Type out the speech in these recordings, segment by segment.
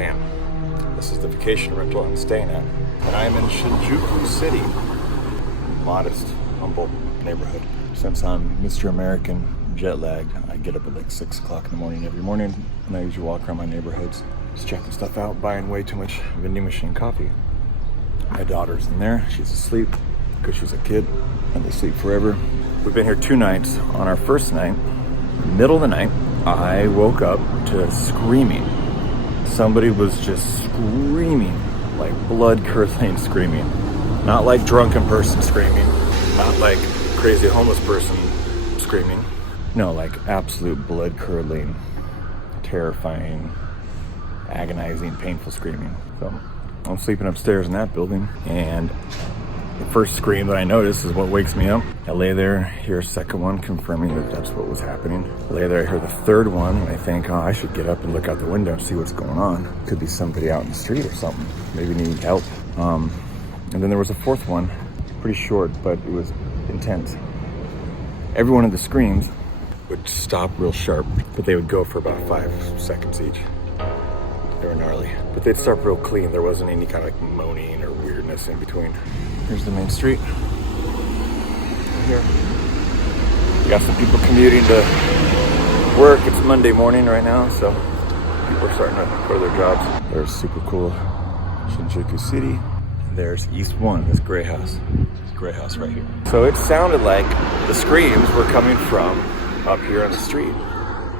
Japan. This is the vacation rental I'm staying at. And I'm in Shinjuku City. Modest, humble neighborhood. Since I'm Mr. American jet lagged, I get up at like 6 o'clock in the morning every morning, and I usually walk around my neighborhoods, just checking stuff out, buying way too much vending machine coffee. My daughter's in there, she's asleep, because she's a kid, and they sleep forever. We've been here 2 nights. On our first night, middle of the night, I woke up to screaming. Somebody was just screaming, like blood-curdling screaming. Not like drunken person screaming, not like crazy homeless person screaming. No, like absolute blood-curdling, terrifying, agonizing, painful screaming. So I'm sleeping upstairs in that building, and the first scream that I notice is what wakes me up. I lay there, hear a second one, confirming that that's what was happening. I lay there, I hear the third one, and I think, oh, I should get up and look out the window and see what's going on. Could be somebody out in the street or something, maybe needing help. And then there was a fourth one, pretty short, but it was intense. Every one of the screams would stop real sharp, but they would go for about 5 seconds each. They were gnarly, but they'd start real clean. There wasn't any kind of like moaning or weirdness in between. Here's the main street. Right here. We got some people commuting to work. It's Monday morning right now, so people are starting to go to their jobs. There's super cool Shinjuku City. There's East 1, this gray house. This gray house right here. So it sounded like the screams were coming from up here on the street.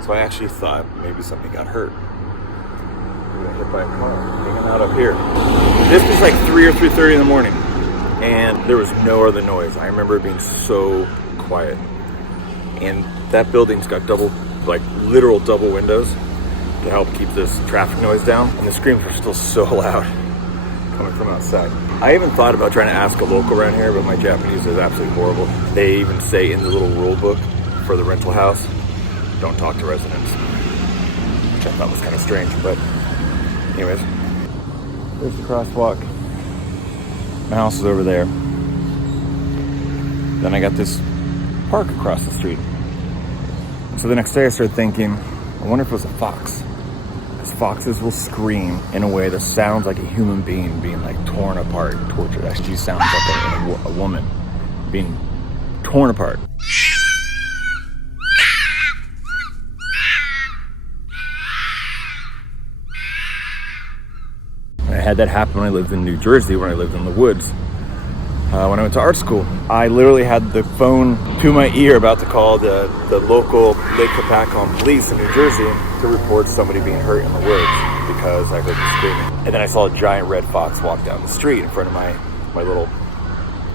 So I actually thought maybe somebody got hurt. We got hit by a car hanging out up here. This was like 3 or 3:30 in the morning, and there was no other noise. I remember it being so quiet. And that building's got literal double windows to help keep this traffic noise down. And the screams were still so loud coming from outside. I even thought about trying to ask a local around here, but my Japanese is absolutely horrible. They even say in the little rule book for the rental house, don't talk to residents, which I thought was kind of strange, but anyways, there's the crosswalk. My house is over there. Then I got this park across the street. So the next day I started thinking, I wonder if it was a fox. Because foxes will scream in a way that sounds like a human being being like torn apart, tortured. Actually sounds like a woman being torn apart. I had that happen when I lived in New Jersey, when I lived in the woods. When I went to art school, I literally had the phone to my ear about to call the local Lake Hopatcong police in New Jersey to report somebody being hurt in the woods because I heard them screaming. And then I saw a giant red fox walk down the street in front of my little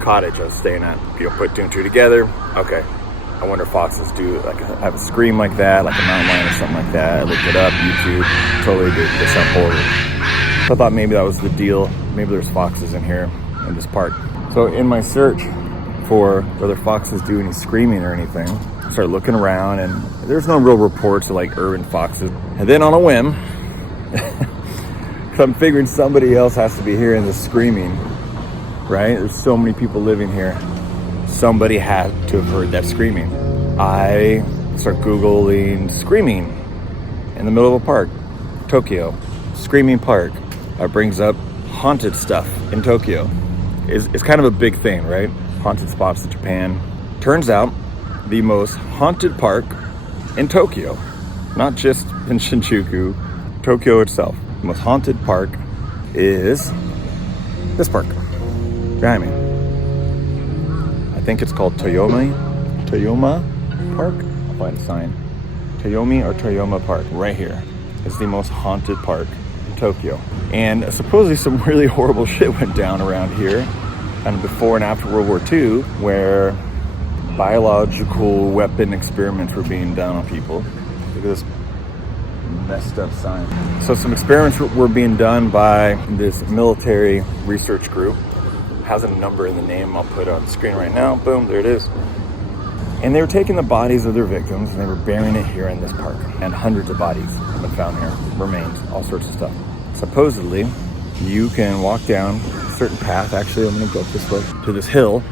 cottage I was staying at. Put 2 and 2 together. Okay, I wonder if foxes do have a scream like that, like a mountain lion or something like that. I looked it up, YouTube, totally did. They sound horrible. So I thought maybe that was the deal. Maybe there's foxes in here in this park. So in my search for whether foxes do any screaming or anything, I started looking around, and there's no real reports of like urban foxes. And then on a whim, I'm figuring somebody else has to be hearing the screaming, right? There's so many people living here. Somebody had to have heard that screaming. I start Googling screaming in the middle of a park, Tokyo, screaming park. It brings up haunted stuff in Tokyo. It's kind of a big thing, right? Haunted spots in Japan. Turns out the most haunted park in Tokyo, not just in Shinjuku, Tokyo itself. The most haunted park is this park behind me. I think it's called Toyama Park. I'll find a sign. Toyomi or Toyama Park, right here. It's the most haunted park in Tokyo. And supposedly some really horrible shit went down around here, and before and after World War II, where biological weapon experiments were being done on people. Look at this messed up sign. So some experiments were being done by this military research group. It has a number in the name. I'll put it on the screen right now. Boom, there it is. And they were taking the bodies of their victims and they were burying it here in this park. And hundreds of bodies have been found here, remains, all sorts of stuff. Supposedly, you can walk down a certain path. Actually, I'm gonna go up this way to this hill.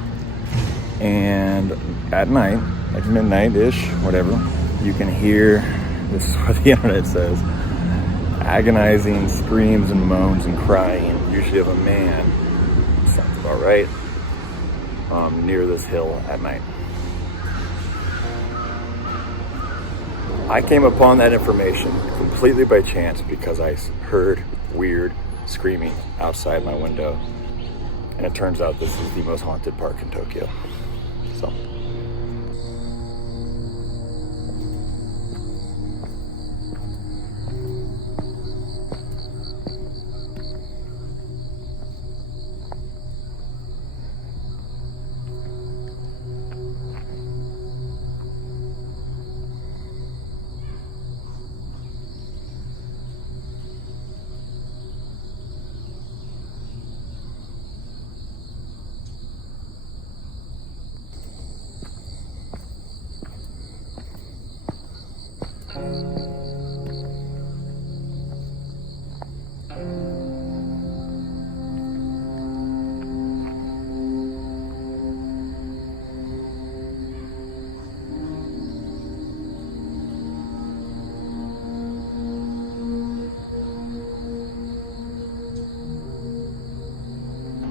And at night, like midnight-ish, whatever, you can hear, this is what the internet says, agonizing screams and moans and crying, usually of a man, sounds about right, near this hill at night. I came upon that information completely by chance because I heard weird screaming outside my window, and it turns out this is the most haunted park in Tokyo. So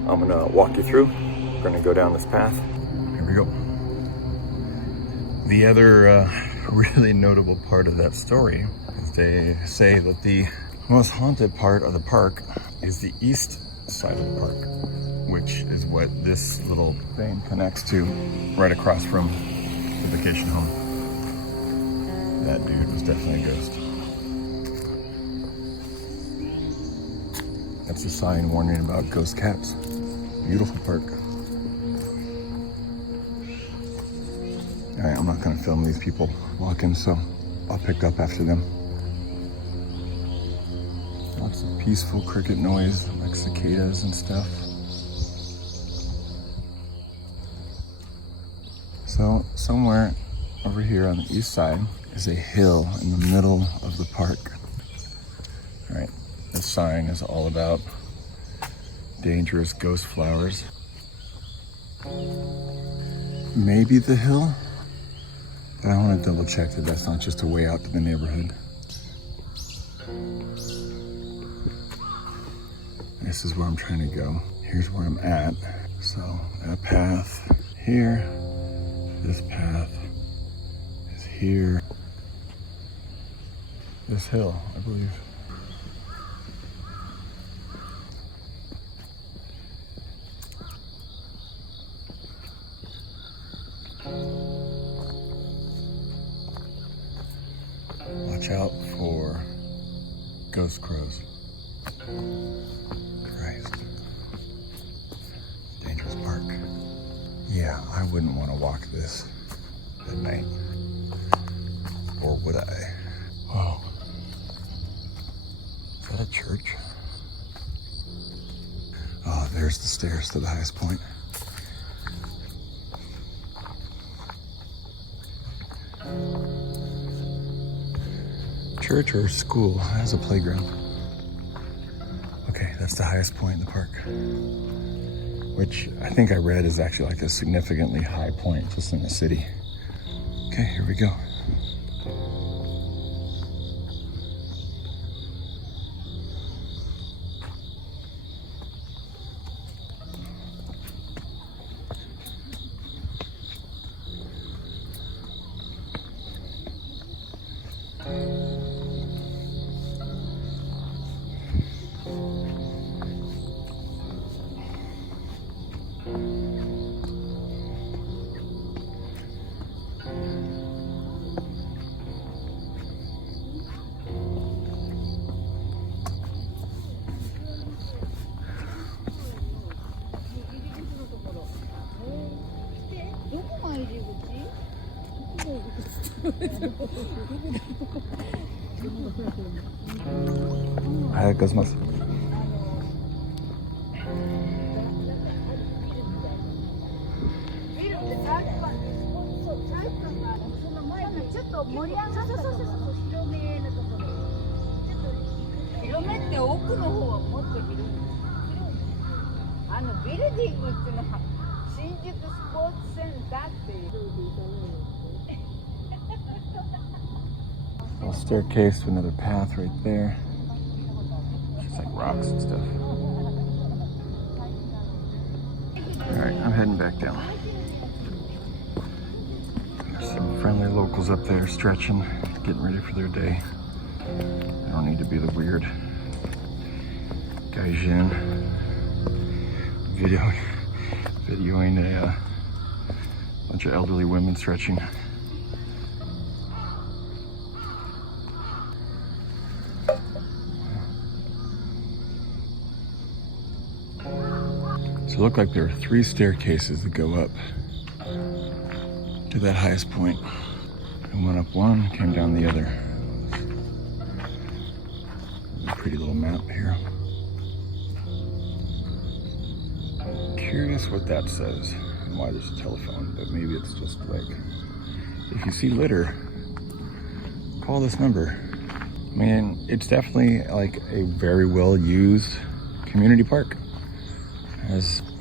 I'm gonna walk you through. We're gonna go down this path. Here we go. The other really notable part of that story is they say that the most haunted part of the park is the east side of the park, which is what this little thing connects to right across from the vacation home. That dude was definitely a ghost. That's a sign warning about ghost cats. Beautiful park. All right, I'm not gonna film these people walking, so I'll pick up after them. Lots of peaceful cricket noise, like cicadas and stuff. So somewhere over here on the east side is a hill in the middle of the park. All right, this sign is all about dangerous ghost flowers. Maybe the hill, but I want to double check that that's not just a way out to the neighborhood. This is where I'm trying to go. Here's where I'm at. So that path here, this path is here. This hill, I believe. Watch out for ghost crows. Christ. Dangerous park. Yeah, I wouldn't want to walk this at night. Or would I? Whoa. Is that a church? Oh, there's the stairs to the highest point. Church or school has a playground. Okay, that's the highest point in the park, which I think I read is actually like a significantly high point just in the city. Okay, here we go. Hayal kazmaz. Little staircase to another path right there. rocks and stuff. Alright, I'm heading back down. There's some friendly locals up there stretching, getting ready for their day. I don't need to be the weird gaijin videoing a bunch of elderly women stretching. So it looked like there are 3 staircases that go up to that highest point. I went up one, came down the other. There's a pretty little map here. Curious what that says and why there's a telephone, but maybe it's just like, if you see litter, call this number. I mean, it's definitely like a very well used community park.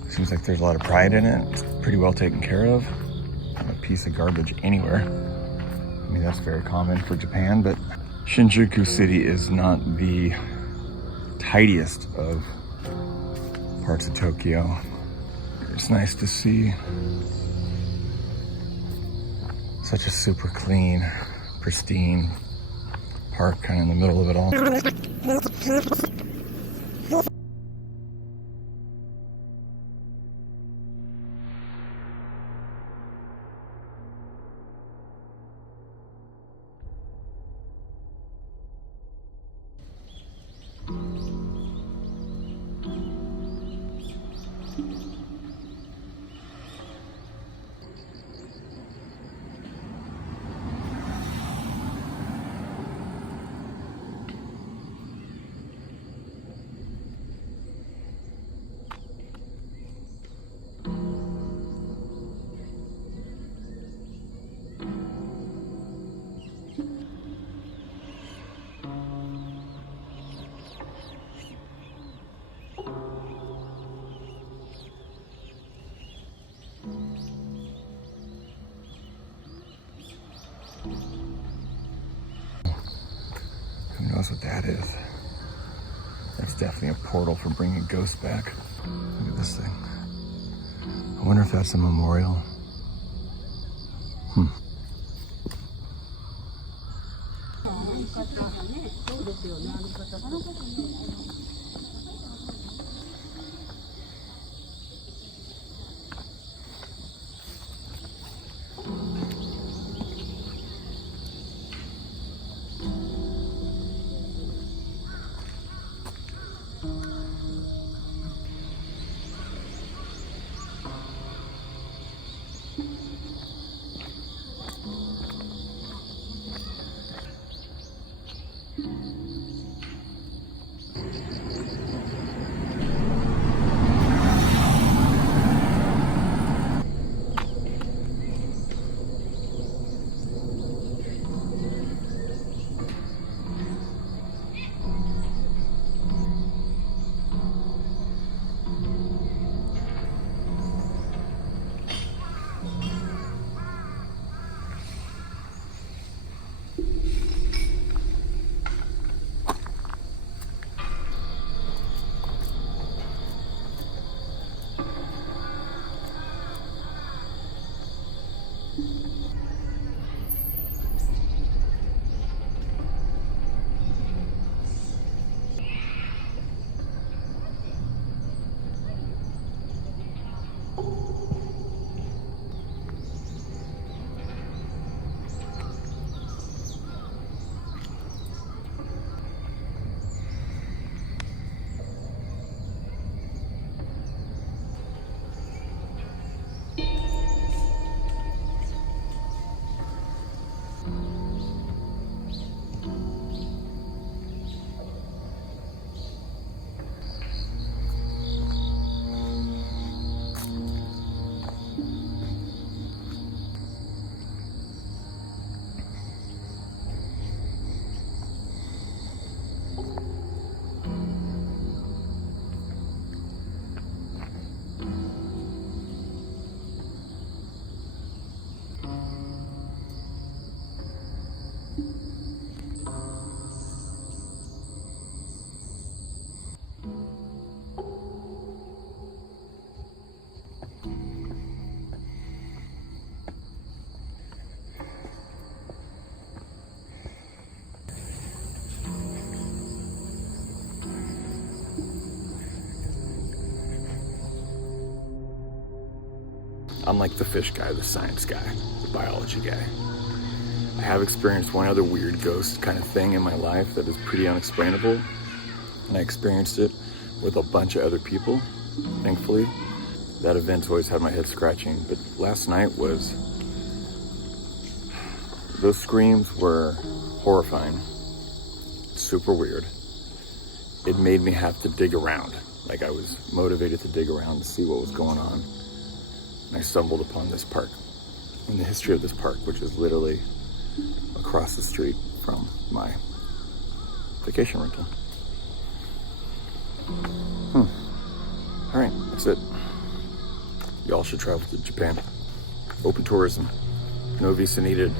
Seems like there's a lot of pride in it. It's pretty well taken care of. Not a piece of garbage anywhere. I mean, that's very common for Japan, but Shinjuku City is not the tidiest of parts of Tokyo. It's nice to see such a super clean, pristine park kind of in the middle of it all. Who knows what that is? That's definitely a portal for bringing ghosts back. Look at this thing. I wonder if that's a memorial. I'm like the fish guy, the science guy, the biology guy. I have experienced one other weird ghost kind of thing in my life that is pretty unexplainable, and I experienced it with a bunch of other people, thankfully. That event's always had my head scratching, but last night was, those screams were horrifying, super weird. It made me have to dig around. Like I was motivated to dig around to see what was going on. And I stumbled upon this park. And the history of this park, which is literally across the street from my vacation rental. All right, that's it. Y'all should travel to Japan. Open tourism, no visa needed.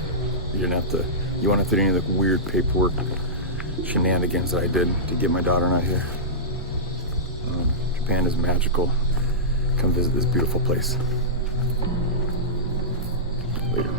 You won't have to do any of the weird paperwork shenanigans that I did to get my daughter and I here. Japan is magical. Come visit this beautiful place. Later.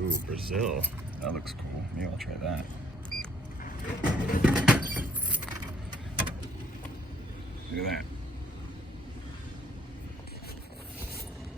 Ooh, Brazil. That looks cool. Maybe I'll try that. Look at that.